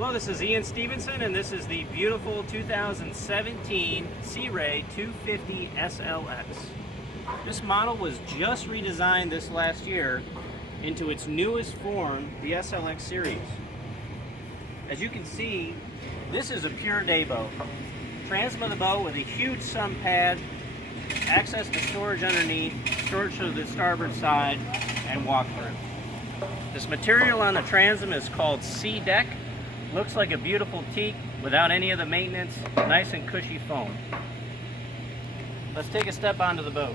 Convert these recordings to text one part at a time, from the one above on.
Hello, this is Ian Stevenson, and this is the beautiful 2017 Sea Ray 250 SLX. This model was just redesigned this last year into its newest form, the SLX series. As you can see, this is a pure day boat. Transom of the boat with a huge sun pad, access to storage underneath, storage to the starboard side, and walk through. This material on the transom is called Sea Deck. Looks like a beautiful teak without any of the maintenance, nice and cushy foam. Let's take a step onto the boat.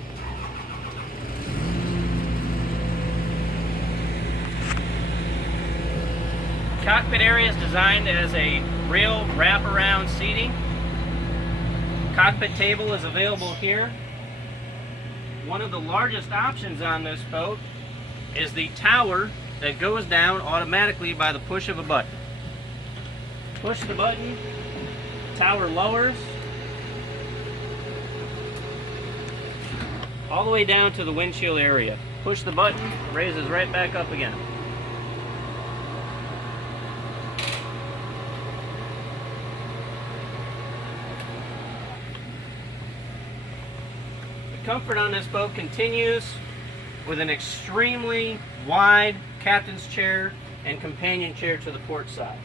Cockpit area is designed as a rail wraparound seating. Cockpit table is available here. One of the largest options on this boat is the tower that goes down automatically by the push of a button. Push the button, tower lowers all the way down to the windshield area. Push the button, raises right back up again. The comfort on this boat continues with an extremely wide captain's chair and companion chair to the port side.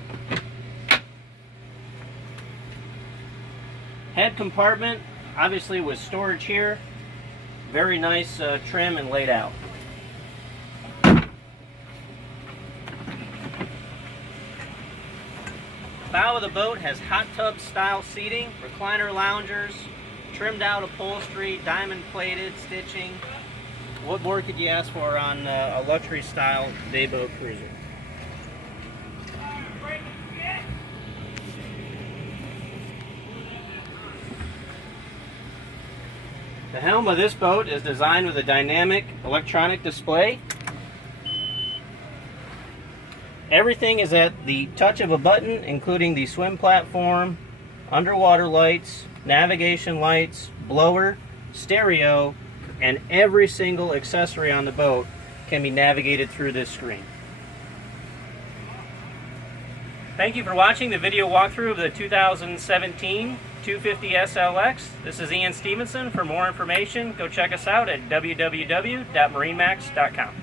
Head compartment, obviously with storage here. Very nice trim and laid out. Bow of the boat has hot tub style seating, recliner loungers, trimmed out upholstery, diamond plated stitching. What more could you ask for on a luxury style day boat cruiser? The helm of this boat is designed with a dynamic electronic display. Everything is at the touch of a button, including the swim platform, underwater lights, navigation lights, blower, stereo, and every single accessory on the boat can be navigated through this screen. Thank you for watching the video walkthrough of the 2017 250 SLX. This is Ian Stevenson. For more information, go check us out at www.marinemax.com.